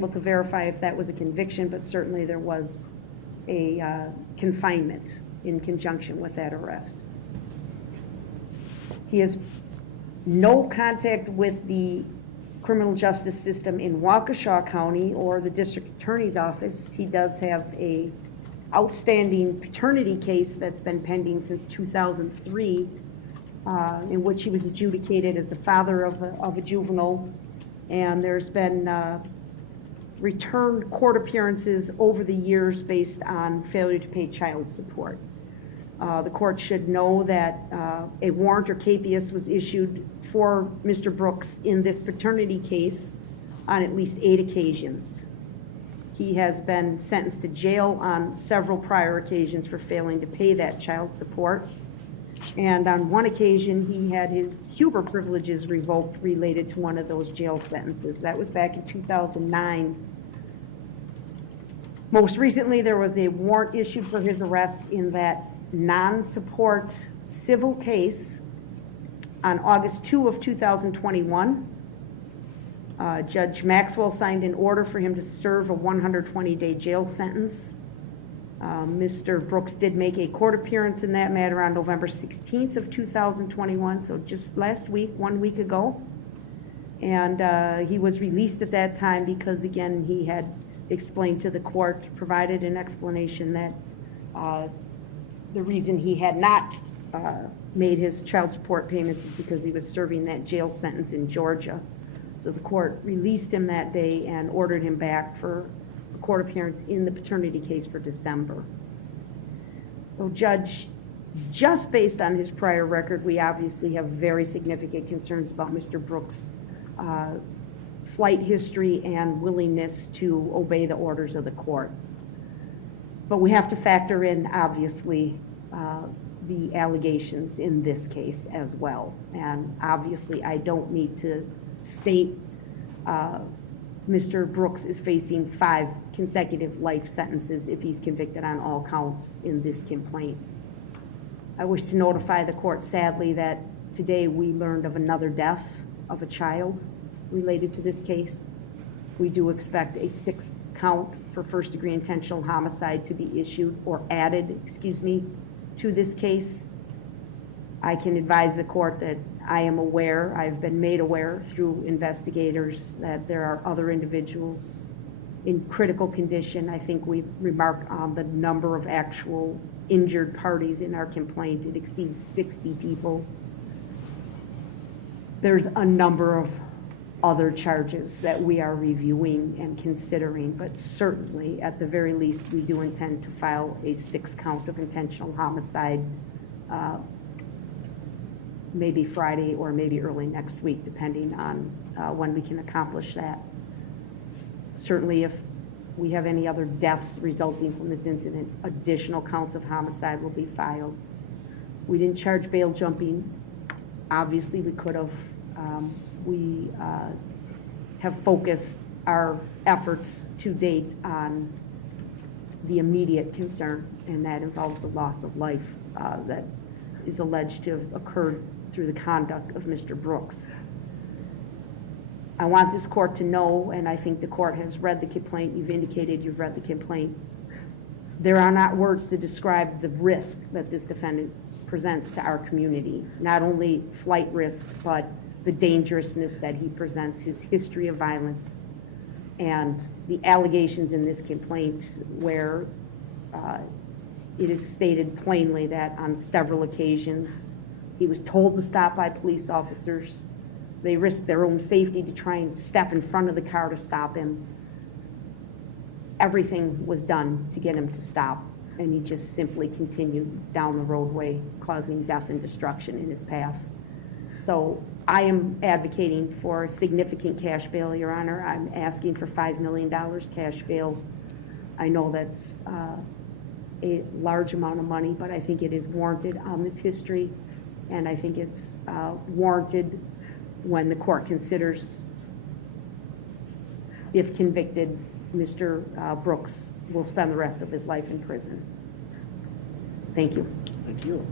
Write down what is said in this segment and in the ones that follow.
able to verify if that was a conviction, but certainly there was a confinement in conjunction with that arrest. He has no contact with the criminal justice system in Waukesha County or the district attorney's office. He does have a outstanding paternity case that's been pending since 2003, in which he was adjudicated as the father of a juvenile, and there's been returned court appearances over the years based on failure to pay child support. The court should know that a warrant or capias was issued for Mr. Brooks in this paternity case on at least 8 occasions. He has been sentenced to jail on several prior occasions for failing to pay that child support. And on one occasion, he had his Huber privileges revoked related to one of those jail sentences. That was back in 2009. Most recently, there was a warrant issued for his arrest in that non-support civil case on August 2 of 2021. Judge Maxwell signed an order for him to serve a 120-day jail sentence. Mr. Brooks did make a court appearance in that matter on November 16th of 2021, so just last week, 1 week ago. And he was released at that time because, again, he had explained to the court, provided an explanation that the reason he had not made his child support payments is because he was serving that jail sentence in Georgia. So the court released him that day and ordered him back for a court appearance in the paternity case for December. So Judge, just based on his prior record, we obviously have very significant concerns about Mr. Brooks' flight history and willingness to obey the orders of the court. But we have to factor in, obviously, the allegations in this case as well. And obviously, I don't need to state Mr. Brooks is facing 5 consecutive life sentences if he's convicted on all counts in this complaint. I wish to notify the court, sadly, that today we learned of another death of a child related to this case. We do expect a 6th count for first-degree intentional homicide to be issued or added, to this case. I can advise the court that I am aware, I've been made aware through investigators that there are other individuals in critical condition. I think we've remarked on the number of actual injured parties in our complaint. It exceeds 60 people. There's a number of other charges that we are reviewing and considering, but certainly, at the very least, we do intend to file a 6th count of intentional homicide maybe Friday or maybe early next week, depending on when we can accomplish that. Certainly, if we have any other deaths resulting from this incident, additional counts of homicide will be filed. We didn't charge bail jumping. Obviously, we could have. We have focused our efforts to date on the immediate concern, and that involves the loss of life that is alleged to have occurred through the conduct of Mr. Brooks. I want this court to know, and I think the court has read the complaint, you've indicated you've read the complaint, there are not words to describe the risk that this defendant presents to our community. Not only flight risk, but the dangerousness that he presents, his history of violence, and the allegations in this complaint where it is stated plainly that on several occasions he was told to stop by police officers. They risked their own safety to try and step in front of the car to stop him. Everything was done to get him to stop, and he just simply continued down the roadway, causing death and destruction in his path. So I am advocating for a significant cash bail, Your Honor. I'm asking for $5 million cash bail. I know that's a large amount of money, but I think it is warranted on this history, and I think it's warranted when the court considers, if convicted, Mr. Brooks will spend the rest of his life in prison. Thank you. Thank you.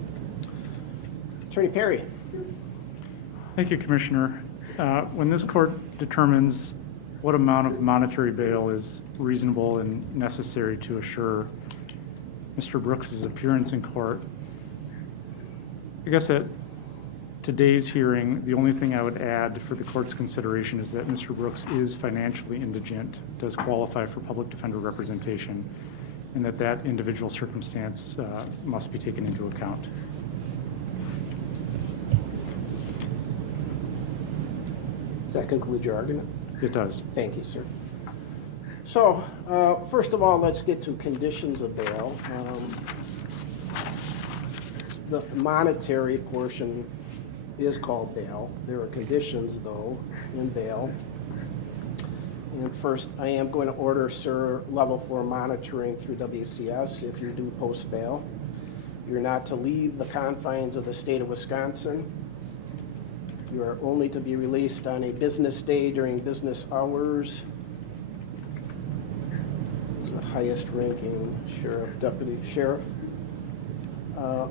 Attorney Perry. Thank you, Commissioner. When this court determines what amount of monetary bail is reasonable and necessary to assure Mr. Brooks' appearance in court. I guess at today's hearing, the only thing I would add for the court's consideration is that Mr. Brooks is financially indigent, does qualify for public defender representation, and that individual circumstance must be taken into account. Does that conclude your argument? It does. Thank you, sir. So, first of all, let's get to conditions of bail. The monetary portion is called bail. There are conditions, though, in bail. And first, I am going to order, sir, level 4 monitoring through WCS if you do post bail. You're not to leave the confines of the state of Wisconsin. You are only to be released on a business day during business hours. Who's the highest ranking sheriff, deputy sheriff?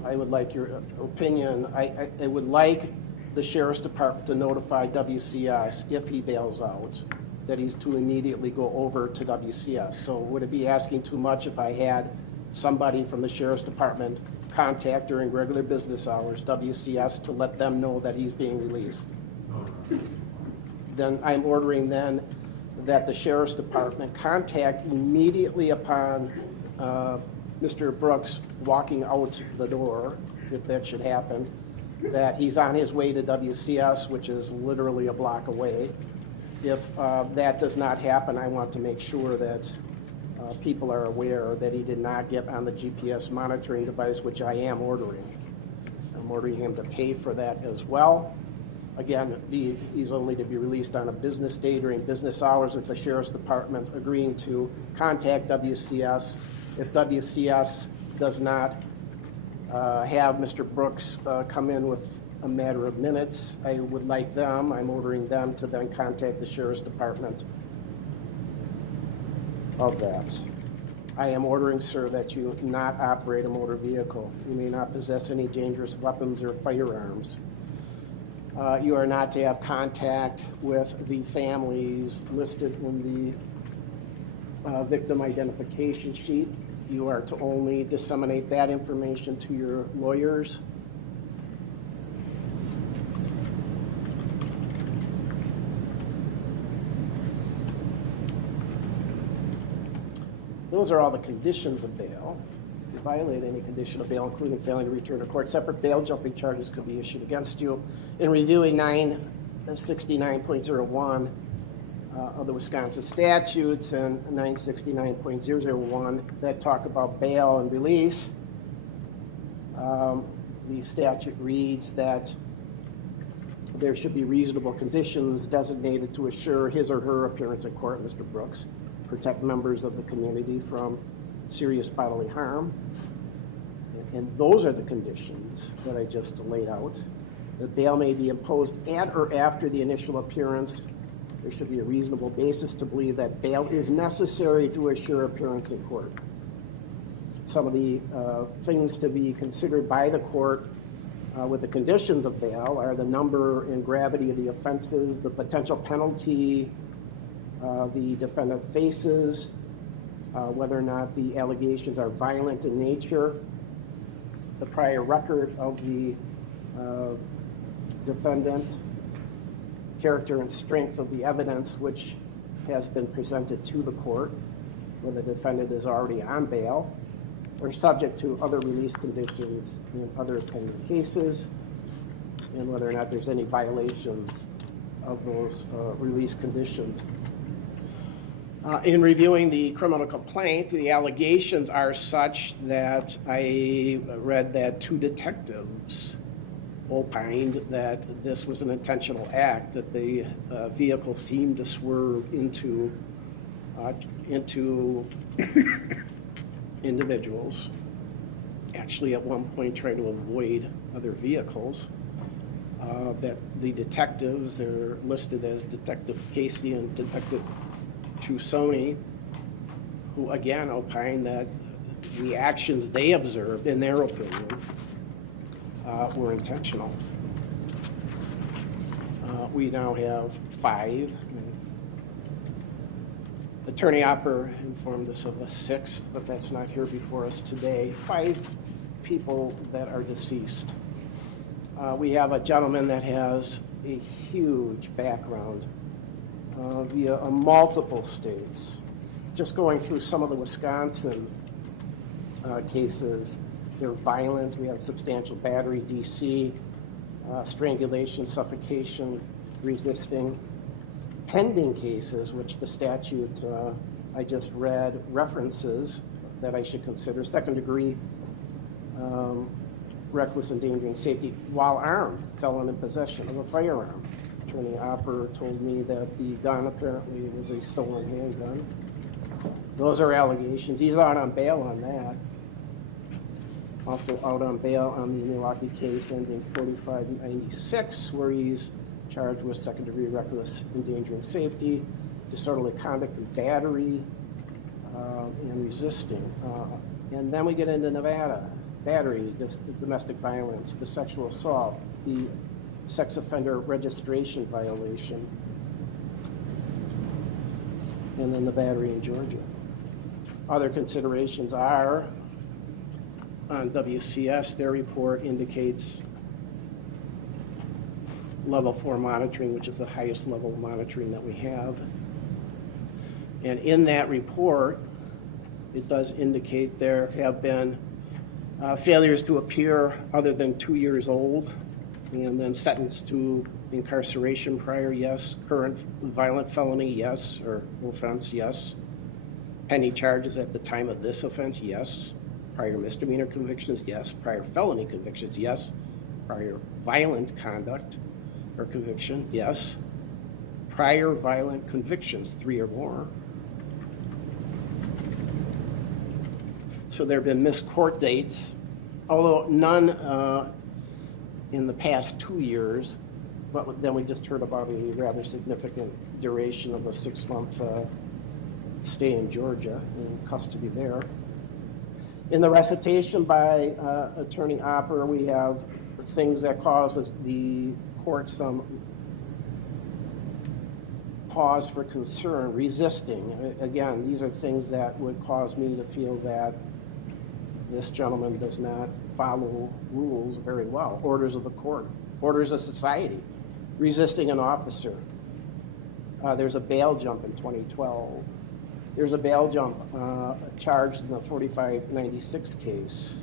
I would like your opinion. I would like the sheriff's department to notify WCS if he bails out, that he's to immediately go over to WCS. So would it be asking too much if I had somebody from the sheriff's department contact during regular business hours WCS to let them know that he's being released? Then I'm ordering then that the sheriff's department contact immediately upon Mr. Brooks walking out the door, if that should happen, that he's on his way to WCS, which is literally a block away. If that does not happen, I want to make sure that people are aware that he did not get on the GPS monitoring device, which I am ordering. I'm ordering him to pay for that as well. Again, he's only to be released on a business day during business hours with the sheriff's department agreeing to contact WCS. If WCS does not have Mr. Brooks come in with a matter of minutes, I would like them, I'm ordering them to then contact the sheriff's department of that. I am ordering, sir, that you not operate a motor vehicle. You may not possess any dangerous weapons or firearms. You are not to have contact with the families listed in the victim identification sheet. You are to only disseminate that information to your lawyers. Those are all the conditions of bail. If you violate any condition of bail, including failing to return to court, separate bail jumping charges could be issued against you. In reviewing 969.01 of the Wisconsin statutes and 969.001 that talk about bail and release, the statute reads that there should be reasonable conditions designated to assure his or her appearance in court, Mr. Brooks, protect members of the community from serious bodily harm. And those are the conditions that I just laid out. The bail may be imposed at or after the initial appearance. There should be a reasonable basis to believe that bail is necessary to assure appearance in court. Some of the things to be considered by the court with the conditions of bail are the number and gravity of the offenses, the potential penalty the defendant faces, whether or not the allegations are violent in nature, the prior record of the defendant, character and strength of the evidence which has been presented to the court, whether the defendant is already on bail or subject to other release conditions in other pending cases, and whether or not there's any violations of those release conditions. In reviewing the criminal complaint, the allegations are such that I read that 2 detectives opined that this was an intentional act, that the vehicle seemed to swerve into individuals, actually at one point trying to avoid other vehicles, that the detectives, they're listed as Detective Casey and Detective Chusoni, who again opined that the actions they observed, in their opinion, were intentional. We now have 5 Attorney Opper informed us of a sixth, but that's not here before us today. 5 people that are deceased. We have a gentleman that has a huge background via multiple states. Just going through some of the Wisconsin cases, they're violent. We have substantial battery, DC, strangulation, suffocation, resisting. Pending cases, which the statute I just read references that I should consider: second degree reckless endangering safety while armed, felon in possession of a firearm. Attorney Opper told me that the gun apparently was a stolen handgun. Those are allegations. He's out on bail on that. Also out on bail on the Milwaukee case ending 4596, where he's charged with second-degree reckless endangering safety, disorderly conduct and battery, and resisting. And then we get into Nevada: battery, domestic violence, the sexual assault, the sex offender registration violation, and then the battery in Georgia. Other considerations are, on WCS, their report indicates level 4 monitoring, which is the highest level of monitoring that we have. And in that report, it does indicate there have been failures to appear other than 2 years old, and then sentenced to incarceration prior, yes. Current violent felony, yes, or offense, yes. Pending charges at the time of this offense, yes. Prior misdemeanor convictions, yes. Prior felony convictions, yes. Prior violent conduct or conviction, yes. Prior violent convictions, 3 or more. So there have been missed court dates, although none in the past 2 years, but then we just heard about a rather significant duration of a 6-month stay in Georgia, in custody there. In the recitation by Attorney Opper, we have things that causes the court some pause for concern: resisting. Again, these are things that would cause me to feel that this gentleman does not follow rules very well. Orders of the court, orders of society, resisting an officer. There's a bail jump in 2012. There's a bail jump charged in the 4596 case.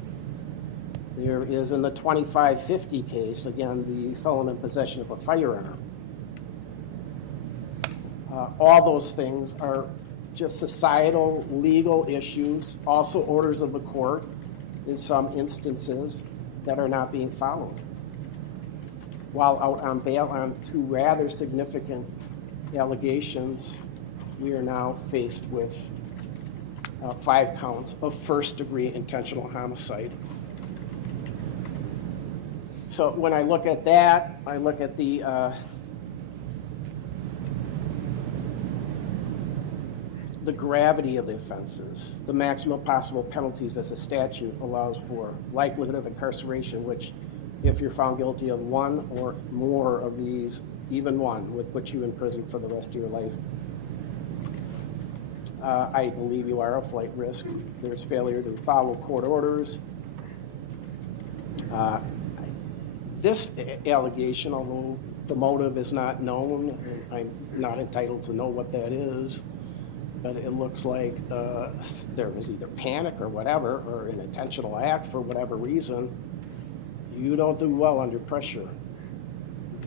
There is in the 2550 case, again, the felon in possession of a firearm. All those things are just societal, legal issues, also orders of the court in some instances that are not being followed. While out on bail on 2 rather significant allegations, we are now faced with 5 counts of first-degree intentional homicide. So when I look at that, I look at the gravity of the offenses, the maximum possible penalties as the statute allows for, likelihood of incarceration, which, if you're found guilty of 1 or more of these, even 1, would put you in prison for the rest of your life. I believe you are a flight risk. There's failure to follow court orders. This allegation, although the motive is not known, and I'm not entitled to know what that is, but it looks like there was either panic or whatever, or an intentional act for whatever reason. You don't do well under pressure.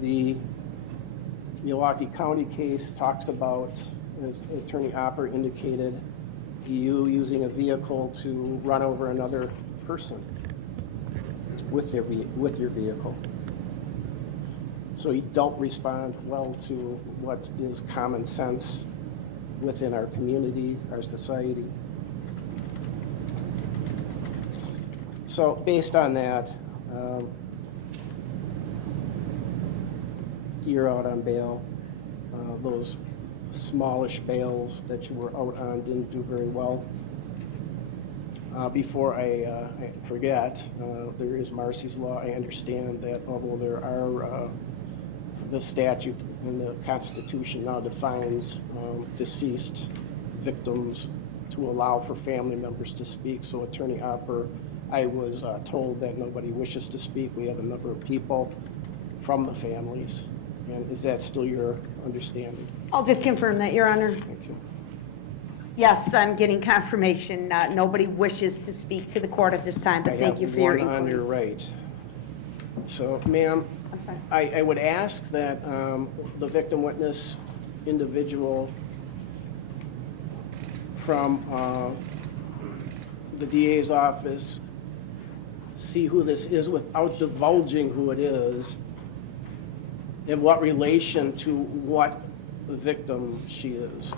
The Milwaukee County case talks about, as Attorney Opper indicated, you using a vehicle to run over another person with your vehicle. So you don't respond well to what is common sense within our community, our society. So based on that, you're out on bail. Those smallish bails that you were out on didn't do very well. Before I forget, there is Marcy's Law. I understand that although there are, the statute and the Constitution now defines deceased victims to allow for family members to speak. So Attorney Hopper, I was told that nobody wishes to speak. We have a number of people from the families. And is that still your understanding? I'll just confirm that, Your Honor. Thank you. Yes, I'm getting confirmation. Nobody wishes to speak to the court at this time, but thank you for your I have one on your inquiry. right. So, ma'am, I'm sorry. I would ask that the victim witness individual from the DA's office see who this is without divulging who it is and what relation to what victim she is.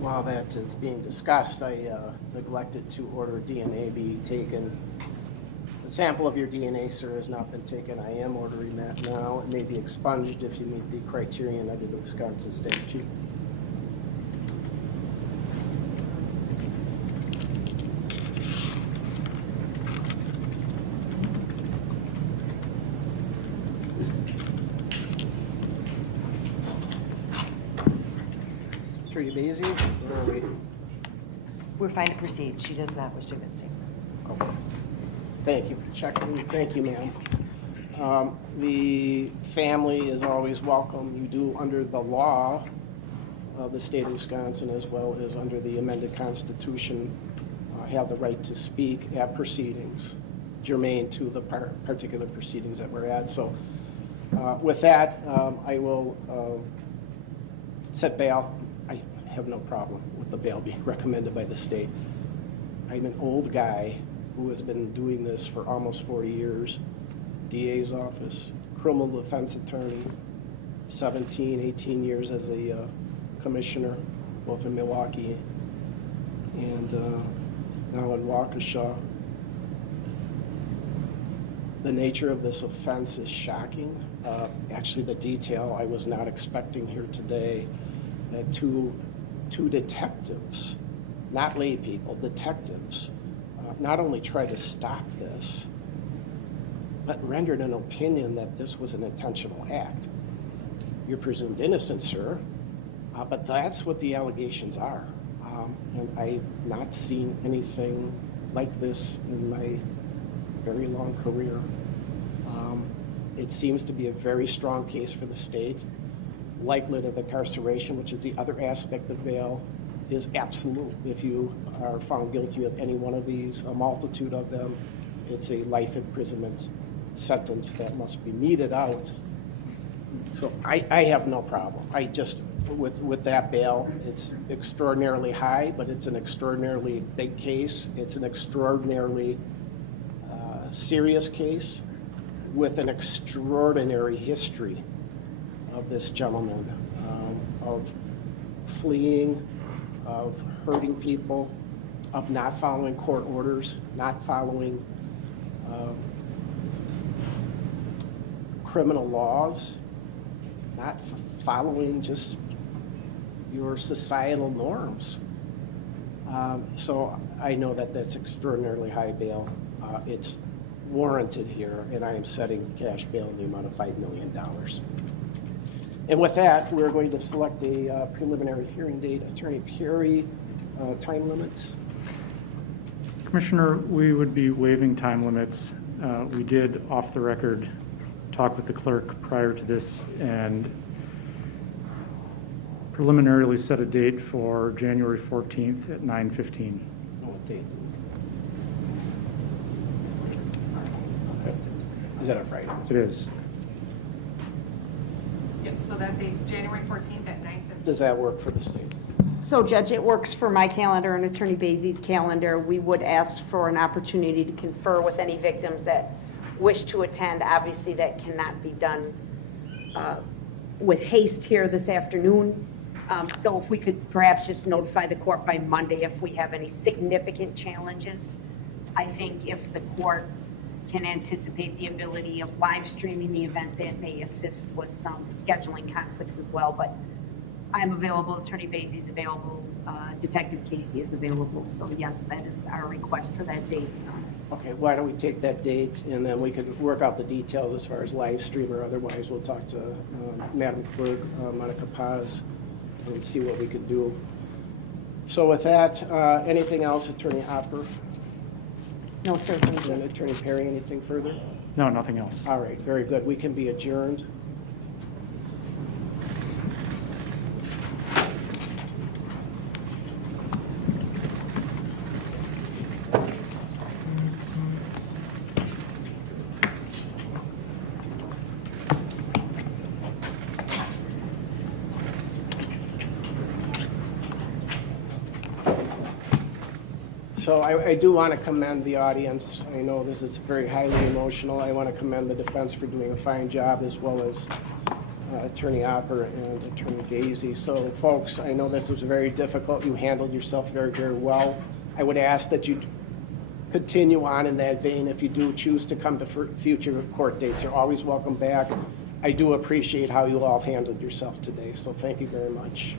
While that is being discussed, I neglected to order DNA be taken. The sample of your DNA, sir, has not been taken. I am ordering that now. It may be expunged if you meet the criterion under the Wisconsin statute. Pretty busy. Where are we? We're fine to proceed. She does not wish to give a statement. Okay. Thank you for checking. Thank you, ma'am. The family is always welcome. You do, under the law of the state of Wisconsin, as well as under the amended Constitution, have the right to speak at proceedings germane to the particular proceedings that we're at. So with that, I will set bail. I have no problem with the bail being recommended by the state. I'm an old guy who has been doing this for almost 40 years. DA's office, criminal defense attorney, 17, 18 years as a commissioner, both in Milwaukee and now in Waukesha. The nature of this offense is shocking. Actually, the detail I was not expecting here today, that two detectives, not lay people, detectives, not only tried to stop this, but rendered an opinion that this was an intentional act. You're presumed innocent, sir, but that's what the allegations are. And I've not seen anything like this in my very long career. It seems to be a very strong case for the state. Likelihood of incarceration, which is the other aspect of bail, is absolute. If you are found guilty of any one of these, a multitude of them, it's a life imprisonment sentence that must be meted out. So I have no problem. I just, with that bail, it's extraordinarily high, but it's an extraordinarily big case. It's an extraordinarily serious case with an extraordinary history of this gentleman, of fleeing, of hurting people, of not following court orders, not following criminal laws, not following just your societal norms. So I know that that's extraordinarily high bail. It's warranted here, and I am setting cash bail in the amount of $5 million. And with that, we're going to select a preliminary hearing date. Attorney Perry, time limits. Commissioner, we would be waiving time limits. We did, off the record, talk with the clerk prior to this and preliminarily set a date for January 14th at 9:15. No date. Okay. Is that a Friday? It is. Yep, so that date, January 14th at 9:15. Does that work for the state? So Judge, it works for my calendar and Attorney Bazy's calendar. We would ask for an opportunity to confer with any victims that wish to attend. Obviously, that cannot be done with haste here this afternoon. So if we could perhaps just notify the court by Monday if we have any significant challenges. I think if the court can anticipate the ability of live streaming the event, that may assist with some scheduling conflicts as well. But I'm available, Attorney Bazy is available, Detective Casey is available. So yes, that is our request for that date. Okay, why don't we take that date, and then we can work out the details as far as live stream or otherwise. We'll talk to Madam Clerk, Monica Paz, and see what we could do. So with that, anything else, Attorney Hopper? No, sir, thank And you. Attorney Perry, anything further? No, nothing else. All right, very good. We can be adjourned. So I do want to commend the audience. I know this is very highly emotional. I want to commend the defense for doing a fine job, as well as Attorney Hopper and Attorney Bazy. So folks, I know this was very difficult. You handled yourself very, very well. I would ask that you continue on in that vein. If you do choose to come to future court dates, you're always welcome back. I do appreciate how you all handled yourself today, so thank you very much.